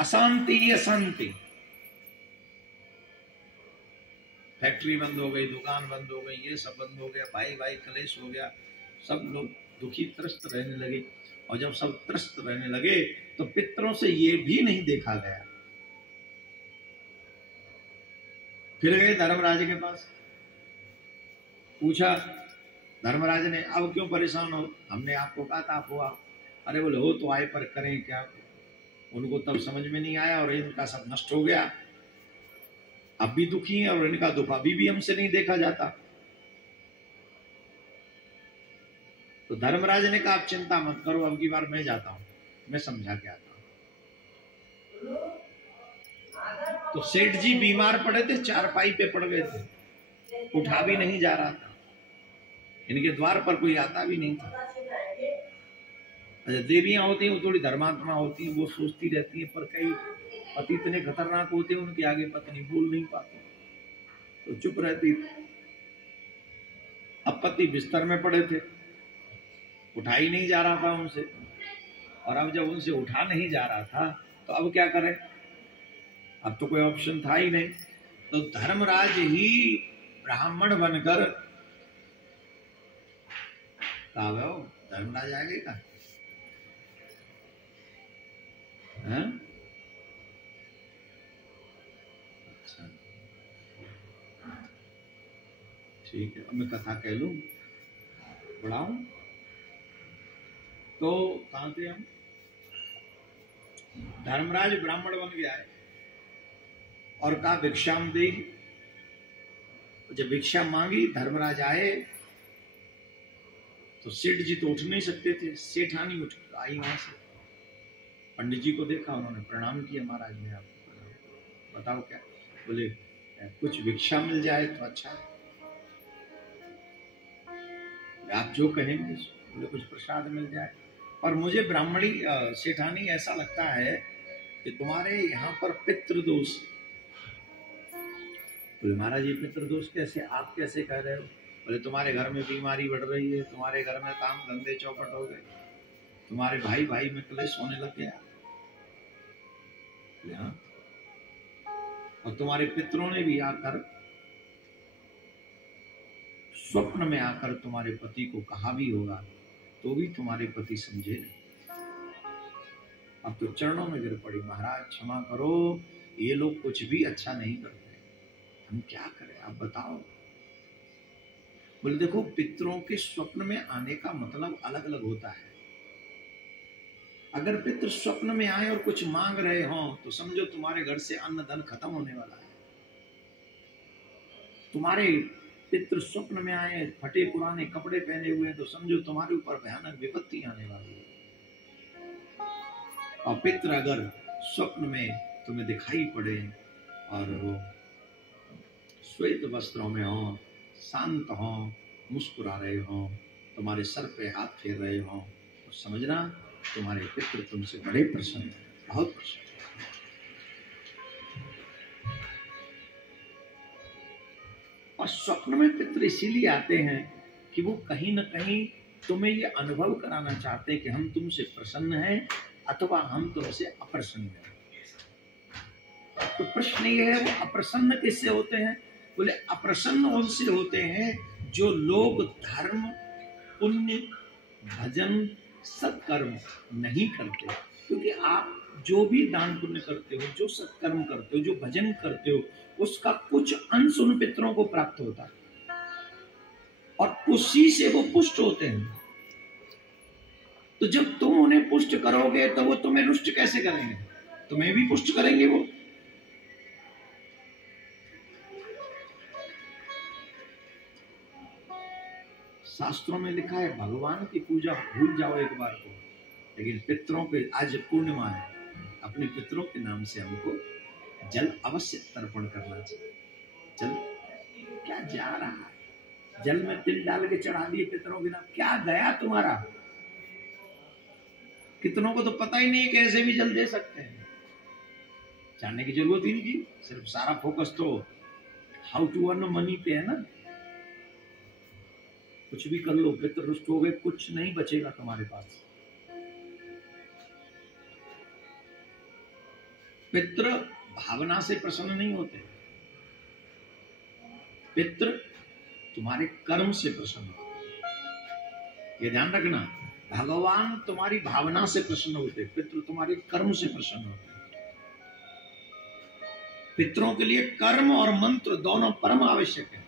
अशांति ही अशांति। फैक्ट्री बंद हो गई, दुकान बंद हो गई, ये सब बंद हो गया, भाई भाई कलेश हो गया, सब लोग दुखी त्रस्त रहने लगे। और जब सब त्रस्त रहने लगे तो पितरों से ये भी नहीं देखा गया। फिर गए धर्मराज के पास, पूछा धर्मराज ने, अब क्यों परेशान हो? हमने आपको कहा था आप हो आओ। अरे बोले हो तो आए, पर करें क्या? उनको तब समझ में नहीं आया और इनका सब नष्ट हो गया। अब भी दुखी हैं और इनका दुख अभी भी हमसे नहीं देखा जाता। तो धर्मराज ने कहा आप चिंता मत करो, अब की बार मैं जाता हूं, मैं समझा के आता हूं। तो सेठ जी बीमार पड़े थे, चारपाई पे पड़ गए थे, उठा भी नहीं जा रहा था, इनके द्वार पर कोई आता भी नहीं था। अच्छा, देवियां होती हैं वो थोड़ी धर्मात्मा होती हैं, वो सोचती रहती है, पर कई पति इतने खतरनाक होते हैं उनके आगे पत्नी बोल नहीं पाती, तो चुप रहती थी। अब पति बिस्तर में पड़े थे, उठा ही नहीं जा रहा था उनसे, और अब जब उनसे उठा नहीं जा रहा था तो अब क्या करें? अब तो कोई ऑप्शन था ही नहीं। तो धर्मराज ही ब्राह्मण बनकर, कहा धर्मराज आगे का है? अच्छा ठीक है, अब मैं कथा कह लूं, बढ़ाऊं? तो कहां थे हम? धर्मराज ब्राह्मण बन गया है और कहा भिक्षाम दे। जब भिक्षा मांगी, धर्मराज आए तो सेठ जी तो उठ नहीं सकते थे, सेठानी उठ आई वहां से, पंडित जी को देखा, उन्होंने प्रणाम किया, महाराज ने आप बताओ क्या? बोले कुछ भिक्षा मिल जाए तो अच्छा है, आप जो कहेंगे। बोले कुछ प्रसाद मिल जाए, पर मुझे ब्राह्मणी सेठानी ऐसा लगता है कि तुम्हारे यहाँ पर पितृदोष। बोले महाराज ये पितृदोष कैसे, आप कैसे कह रहे हो? बोले तुम्हारे घर में बीमारी बढ़ रही है, तुम्हारे घर में काम धंधे चौपट हो गए, तुम्हारे भाई भाई में क्लेश होने लग गया, और तुम्हारे पितरों ने भी आकर स्वप्न में आकर तुम्हारे पति को कहा भी होगा, तो भी तुम्हारे पति समझे नहीं। अब तो चरणों में गिर पड़ी, महाराज क्षमा करो, ये लोग कुछ भी अच्छा नहीं करते, हम क्या करें आप बताओ। बोले देखो, पितरों के स्वप्न में आने का मतलब अलग अलग होता है। अगर पितृ स्वप्न में आए और कुछ मांग रहे हो तो समझो तुम्हारे घर से अन्न धन खत्म होने वाला है। तुम्हारे पितृ स्वप्न में आए, फटे पुराने कपड़े पहने हुए, तो समझो तुम्हारे ऊपर भयानक विपत्ति आने वाली है। और पितृ अगर स्वप्न में तुम्हें दिखाई पड़े और वो श्वेत वस्त्रों में हो, शांत हो, मुस्कुरा रहे हो, तुम्हारे सर पे हाथ फेर रहे हो, तो समझना तुम्हारे पितृ तुमसे बड़े प्रसन्न हैं, बहुत प्रसन्न। और स्वप्न में पितृ इसीलिए आते हैं कि वो कहीं न कहीं तुम्हें ये अनुभव कराना चाहते हैं कि हम तुमसे प्रसन्न हैं अथवा हम तुमसे अप्रसन्न हैं। तो प्रश्न ये है, वो अप्रसन्न किससे होते हैं? बोले अप्रसन्न उनसे होते हैं जो लोग धर्म, पुण्य, भजन, सत्कर्म नहीं करते। क्योंकि आप जो भी दान पुण्य करते हो, जो सत्कर्म करते हो, जो भजन करते हो, उसका कुछ अंश उन पितरों को प्राप्त होता है और उसी से वो पुष्ट होते हैं। तो जब तुम उन्हें पुष्ट करोगे तो वो तुम्हें रुष्ट कैसे करेंगे? तुम्हें भी पुष्ट करेंगे वो। शास्त्रों में लिखा है भगवान की पूजा भूल जाओ एक बार को, लेकिन पितरों के, आज पूर्णिमा है, अपने पितरों के नाम से हमको जल अवश्य तर्पण करना चाहिए। जल क्या जा रहा है, जल में तिल डाल के चढ़ा दिए पितरों के नाम, क्या गया तुम्हारा? कितनों को तो पता ही नहीं कैसे भी जल दे सकते हैं, जानने की जरूरत ही नहीं थी। सिर्फ सारा फोकस तो हाउ टू अर्न मनी पे है ना। कुछ भी कर लो, पितर रुष्ट हो गए, कुछ नहीं बचेगा तुम्हारे पास। पितृ भावना से प्रसन्न नहीं होते, पितृ तुम्हारे कर्म से प्रसन्न होते। ये ध्यान रखना, भगवान तुम्हारी भावना से प्रसन्न होते, पितृ तुम्हारे कर्म से प्रसन्न होते। पितरों के लिए कर्म और मंत्र दोनों परम आवश्यक है।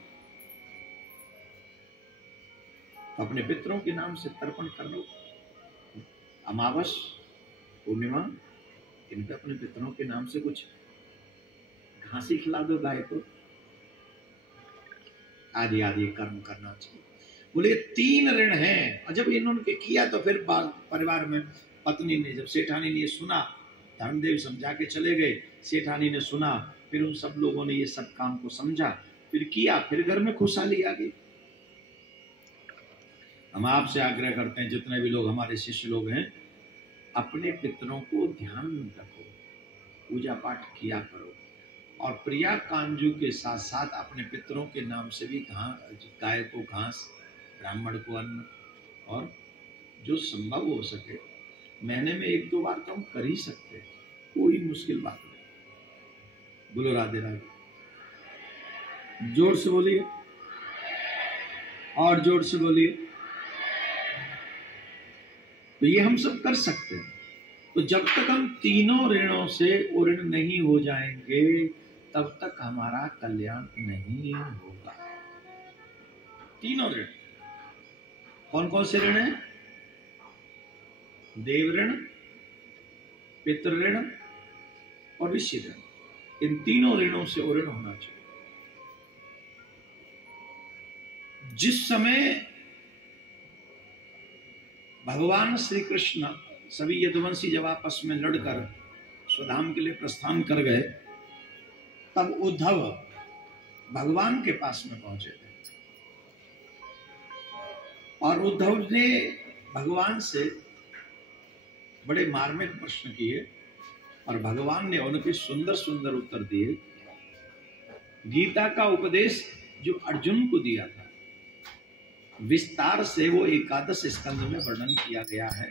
अपने पितरों के नाम से तर्पण कर लो, अमावस पूर्णिमा इन पे अपने पितरों के नाम से कुछ घासी खिला दो गाय को, आदि आदि कर्म करना चाहिए। बोले 3 ऋण हैं, और जब इन्होंने किया तो फिर परिवार में पत्नी ने, जब सेठानी ने सुना, धर्मदेव समझा के चले गए, सेठानी ने सुना, फिर उन सब लोगों ने ये सब काम को समझा, फिर किया, फिर घर में खुशहाली आ गई। हम आपसे आग्रह करते हैं, जितने भी लोग हमारे शिष्य लोग हैं, अपने पितरों को ध्यान रखो, पूजा पाठ किया करो, और प्रिया कांजू के साथ साथ अपने पितरों के नाम से भी गाय को घास, ब्राह्मण को अन्न, और जो संभव हो सके महीने में 1-2 बार तो हम कर ही सकते हैं, कोई मुश्किल बात नहीं। बोलो राधे राधे, जोर से बोलिए, और जोर से बोलिए। तो ये हम सब कर सकते हैं। तो जब तक हम तीनों ऋणों से ऋण नहीं हो जाएंगे, तब तक हमारा कल्याण नहीं होगा। तीनों ऋण कौन कौन से ऋण हैं? देव ऋण, पितृ ऋण और ऋषि ऋण। इन तीनों ऋणों से ऋण होना चाहिए। जिस समय भगवान श्री कृष्ण सभी यदुवंशी जब आपस में लड़कर स्वधाम के लिए प्रस्थान कर गए, तब उद्धव भगवान के पास में पहुंचे थे, और उद्धव ने भगवान से बड़े मार्मिक प्रश्न किए, और भगवान ने उनके सुंदर सुंदर उत्तर दिए। गीता का उपदेश जो अर्जुन को दिया था, विस्तार से वो 11 स्कंद में वर्णन किया गया है।